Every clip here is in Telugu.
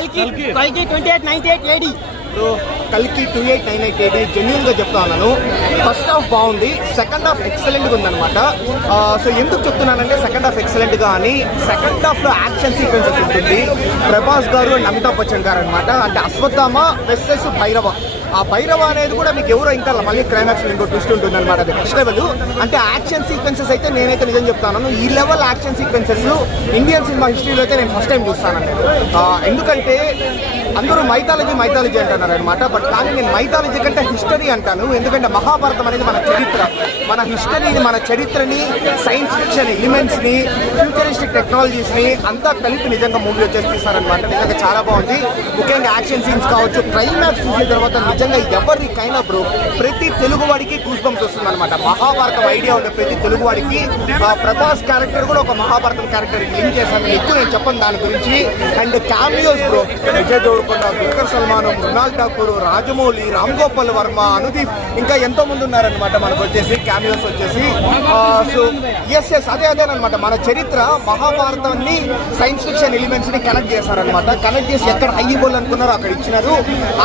కల్కి 2898 AD. కల్కి 2898 AD జెన్యూన్ గా చెప్తా ఉన్నాను. ఫస్ట్ హాఫ్ బాగుంది, సెకండ్ హాఫ్ ఎక్సలెంట్ గా ఉందన్నమాట. సో ఎందుకు చెప్తున్నానంటే సెకండ్ హాఫ్ ఎక్సలెంట్ గా అని, సెకండ్ హాఫ్ లో యాక్షన్ సీక్వెన్సెస్ ఉంటుంది. ప్రభాస్ గారు అండ్ అమితాబ్ బచ్చన్ గారు అనమాట. అంటే అశ్వత్థామ వెర్సెస్ భైరవ. ఆ భైరవ అనేది కూడా మీకు ఎవరో ఇంకా మళ్ళీ క్లైమాక్స్ ఇంకో ట్విస్ట్ ఉంటుంది అనమాట. అది నెక్స్ట్ లెవెల్. అంటే యాక్షన్ సీక్వెన్సెస్ అయితే నేనైతే నిజం చెప్తాను, ఈ level action sequences Indian cinema హిస్టరీలో అయితే నేను ఫస్ట్ టైం చూస్తానండి. ఎందుకంటే అందరూ మైథాలజీ అంటున్నారు అనమాట. బట్ కానీ నేను మైథాలజీ కంటే హిస్టరీ అంటాను. ఎందుకంటే మహాభారతం అనేది మన చరిత్ర, మన హిస్టరీని, మన చరిత్రని, సైన్స్ ఫిక్షన్ ఎలిమెంట్స్ ని, ఫ్యూచరిస్టిక్ టెక్నాలజీస్ ని అంతా కలిపి నిజంగా మూవీ వచ్చేసి తీస్తారనమాట. నిజంగా చాలా బాగుంది. ముఖ్యంగా యాక్షన్ సీన్స్ కావచ్చు, క్లైమాక్స్ చూసిన తర్వాత నిజంగా ఎవరికైనా బ్రో ప్రతి తెలుగు వాడికి గూస్ బంప్స్ వస్తుంది అనమాట. మహాభారతం ఐడియా ఉండే ప్రతి తెలుగు వాడికి ప్రభాస్ క్యారెక్టర్ కూడా ఒక మహాభారతం క్యారెక్టర్ లింక్ చేశాను. ఎక్కువ నేను చెప్పను దాని గురించి. And cameos bro, Vijay Deverakonda, Dulquer Salmaan, Mrunal Thakur, Rajamouli, Ram Gopal Varma, Anudeep, ఇంకా ఎంతో మంది ఉన్నారనమాట మనకు వచ్చేసి క్యామియోస్ వచ్చేసి. సో ఎస్ అదేనమాట మన చరిత్ర. మహాభారతాన్ని సైన్స్ ఫిక్షన్ ఎలిమెంట్స్ ని కనెక్ట్ చేశారనమాట. కనెక్ట్ చేసి ఎక్కడ హై అనుకున్నారో అక్కడ ఇచ్చినారు.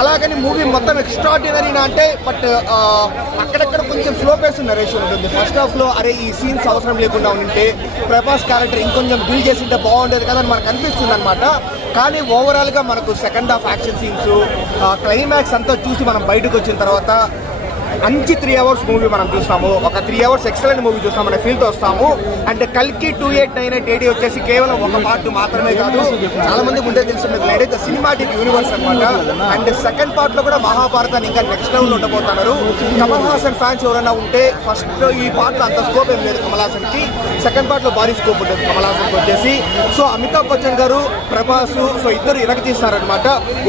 అలాగని మూవీ మొత్తం ఎక్స్ట్రాడినరీ అంటే, బట్ అక్కడక్కడ కొంచెం స్లో పేస్ నరేషన్ ఉంటుంది. ఫస్ట్ హాఫ్ లో అరే ఈ సీన్స్ అవసరం లేకుండా ఉంటే ప్రభాస్ క్యారెక్టర్ ఇంకొంచెం బిల్డ్ చేసి ఉంటే బాగుండేది కదా అని మనకు అనిపిస్తుంది అనమాట. కానీ ఓవరాల్ గా మనకు second half action scenes, climax అంతా చూసి మనం బయటకు వచ్చిన తర్వాత మంచి 3 hours మూవీ మనం చూస్తాము. ఒక 3 hours ఎక్సలెంట్ మూవీ చూస్తాం అనే ఫీల్ తో వస్తాము. అండ్ కల్కి 2898 AD వచ్చేసి కేవలం ఒక పార్ట్ మాత్రమే కాదు, చాలా మంది ముందే తెలిసినది ఏదైతే సినిమాటిక్ యూనివర్స్ అనమాట. అండ్ సెకండ్ పార్ట్ లో కూడా మహాభారతాన్ని ఇంకా నెక్స్ట్ లెవెల్ లో ఉండబోతున్నారు. కమల్ హాసన్ ఫ్యాన్స్ ఎవరైనా ఉంటే ఫస్ట్ ఈ పార్ట్ లో అంత స్కోప్ ఏం లేదు కమల్ హాసన్ కి, సెకండ్ పార్ట్ లో భారీ స్కోప్ ఉంటుంది కమల్ హాసన్ కి వచ్చేసి. సో అమితాబ్ బచ్చన్ గారు, ప్రభాస్, సో ఇద్దరు ఇరగతీస్తారనమాట.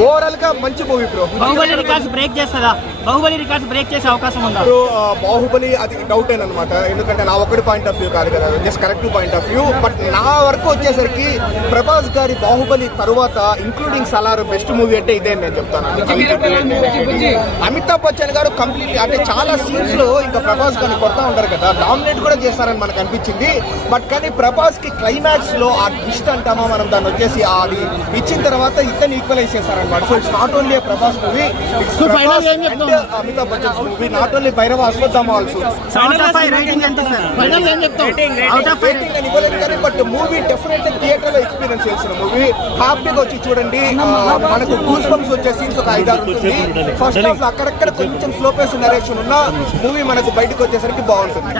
ఓవరాల్ గా మంచి movie bro. Baahubali records break చేస్తుందా? బాహుబలి రికార్డ్స్ బ్రేక్ చేసే అవకాశం ఉందా? బాహుబలి అది డౌట్ అనమాట. ఎందుకంటే నా ఒకటి పాయింట్ ఆఫ్ వ్యూ కాదు కదా, just corrective point of view. But నా వరకు వచ్చేసరికి ప్రభాస్ గారి బాహుబలి తరువాత ఇంక్లూడింగ్ సలార్ బెస్ట్ మూవీ అంటే ఇదే నేను చెప్తాను. అమితాబ్ బచ్చన్ గారు కంప్లీట్ అంటే చాలా సీన్స్ లో ఇంకా ప్రభాస్ గారిని కొడతా ఉంటారు కదా, డామినేట్ కూడా చేస్తారని మనకు అనిపించింది. బట్ కానీ ప్రభాస్ కి క్లైమాక్స్ లో ఆ ట్విస్ట్ అంటామా మనం దాన్ని వచ్చేసి అది ఇచ్చిన తర్వాత ఇతను ఈక్వలైజ్ చేస్తారనమాట. So it's not only Prabhas movie, Amitabh Bachchan movie, not only Bhairava, Ashwatthama also. But movie definitely theatre లో ఎక్స్పీరియన్స్ చేసిన మూవీ. హ్యాపీగా వచ్చి చూడండి. మనకు గూస్ బంప్స్ వచ్చే సీన్స్ ఒక 5-6 ఉంటుంది. ఫస్ట్ హాఫ్ లో అక్కడక్కడ కొంచెం స్లో పేస్ నరేషన్ ఉన్న మూవీ మనకు బయటకు వచ్చేసరికి బాగుంటుంది.